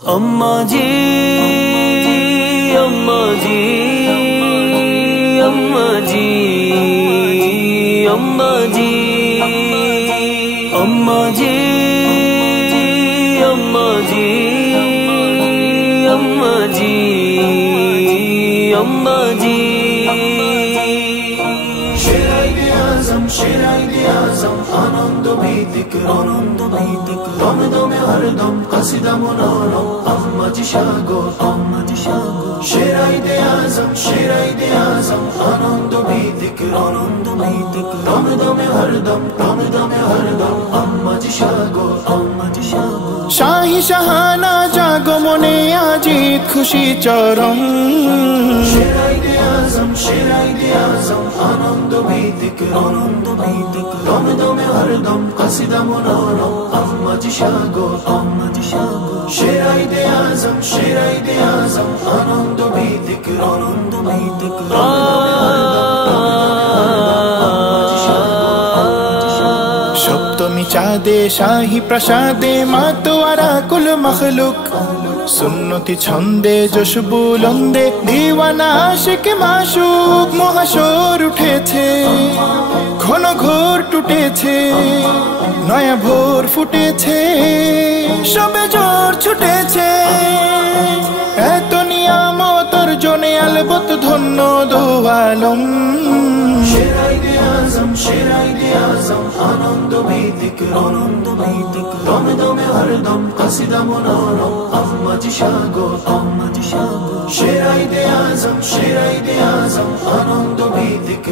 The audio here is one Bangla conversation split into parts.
अम्मा जी अम्मा जी अम्मा जी अम्मा जी अम्मा जी अम्मा जी अम्मा जी अम्मा जी शेर-ए-आज़म आनंद भीतिक दम दमे हरदम कसिदा मनोरम अम्मा जी शागो शेर-ए-आज़म आनंद भीतिक दम दमे हरदम अम्मा जी शागो शाही शाहाना जागो मने आजित खुशी चरम शेर-ए-आज़म आनंद भीतिक दम दमे हरदम कसिदा मनोरम अम्मा जी शागो शेर-ए-आज़म आनंद भीतिक सप्तमी चाँदे शाही प्रसादे मातोआरा कुल मखलुक सुन्नति छंदे जोश बुलंदे दीवाना आशिक माशुक महाशोर उठेছে ঘন ঘোর টুটেছে নয়া ভোর ফুটেছে সবে জোর ছুটেছে এত নিয়ামতের জন্য আলবত ধন্য দো আলম शेर-ए-आज़म आनंद भीतिक दम दमे हरदम कसिदा मनोरम अम्मा जी शागो शेर-ए-आज़म आनंद भीतिक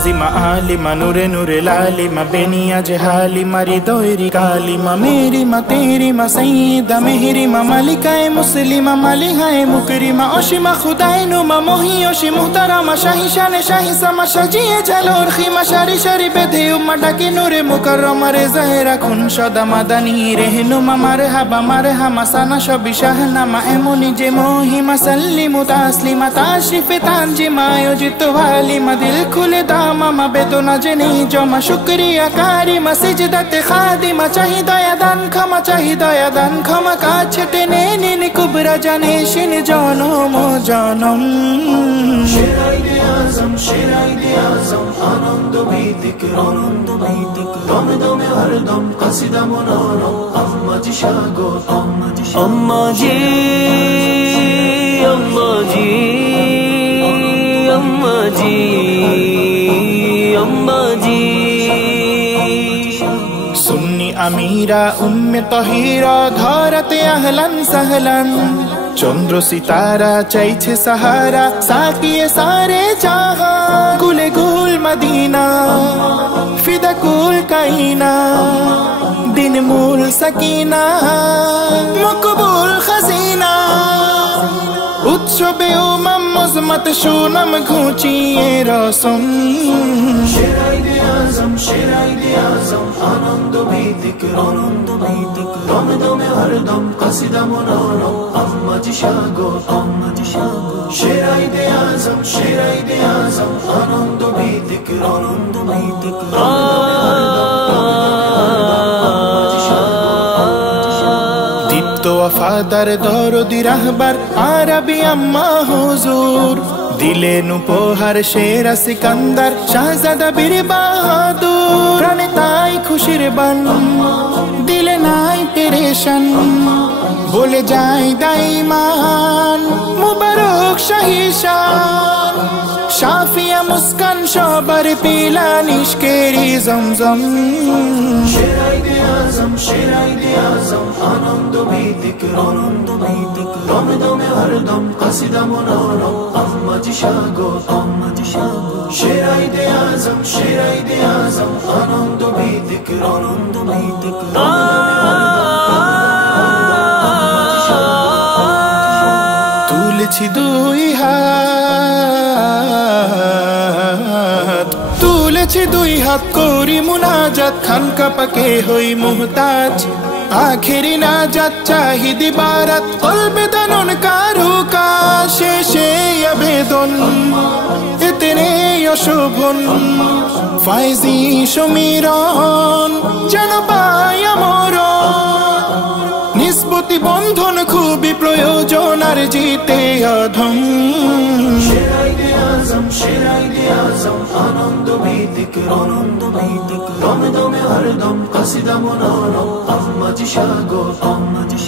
आजिमा आलिमा नूरे नूरे लालिमा बेनिया जहालिमा हृदयरी कालिमा मेरी मा तेरी मा सईदा मेहरिमा मालिकाए मुस्लिमा मालिहाए मुकरिमा अशिमा खुदाए नुमा मोहियोशी मुहतरमा शाही शाने शाही समा सजिए झलोर खिमा शारी शारी बेधे उम्मा डाके नूरे मुकर्रमा रे ज़हरा खुन सदा मादानी रहनुमा मारहाबा साना शबी शाहनामा एमोनी जे मोहिमा सल्लिमु तास्लिमा ताशरीफे तांजिमा आयोजित वालिमा दिल खुले दामा बेदना जनी जमा शुक्रिया कारिमा सिजदाते खादिमा चाहिदया दान क्षमा काछे टेने निन कुबरा जाने शिन जनम जनम शेर-ए-आज़म आनंद भीतिक दम दमे हरदम कसिदा मनोरम अम्मा जी शागो अम्मा जी अम्मा जी अम्मा जी अम्मा जी सुन्नी अमीरा उम्मे तहीरा धरते अहलन सहलन चंद्र सितारा चाइछे सहारा साकिए सारे जहां गुले गुल मदीना फिदा कुल काइना दिन मूल सकीना मकबूल खजीना उत्सवे उमम मजमत शूनम घुचिए रसम शेर-ए-आज़म आनंद भीतिक दम दमे हरदम कसिदा मनोरम अम्मा जी शागो शेर-ए-आज़म आनंद भीतिक दीप्तो वफादार दरदी रहबर आरबी अम्मा हुजूर दिलेन उपहार शेरा सिकंदर शाहजादा बীর বাহাদুর প্রাণে তাই খুশির বান দিলে নাই পেরেশান বলে যাই দাইমান মুবারক শাহী শান শাফিয়া মুস্কান সবার পিলা নিষ্কেরি জমজম शेर-ए-आज़म आनंद भीतिक दम दमे हरदम कसिदा मनोरम अम्मा जी शागो शेर-ए-आज़म आनंद भीतिक তুলেছি দুই হাত করি মুনাজাত খানকা পাকে হই মুহতাজ आखिरी नाजात चाहिदी बारात कल्बे दानुन कारू का शेषे अभेदन इतने প্রিয় শোভন ফাইজি সমীরণ যেন পাই আমর নিসবতি বন্ধন খুবই প্রয়োজন আর জিতে অধম শেরাইদে আজম আনন্দ ভীতিক দমে দমে হরদম কসিদা মনোরম আম্মাজি স্বাগত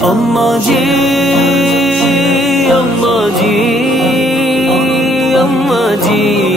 আম্মাজি আম্মাজি আম্মাজি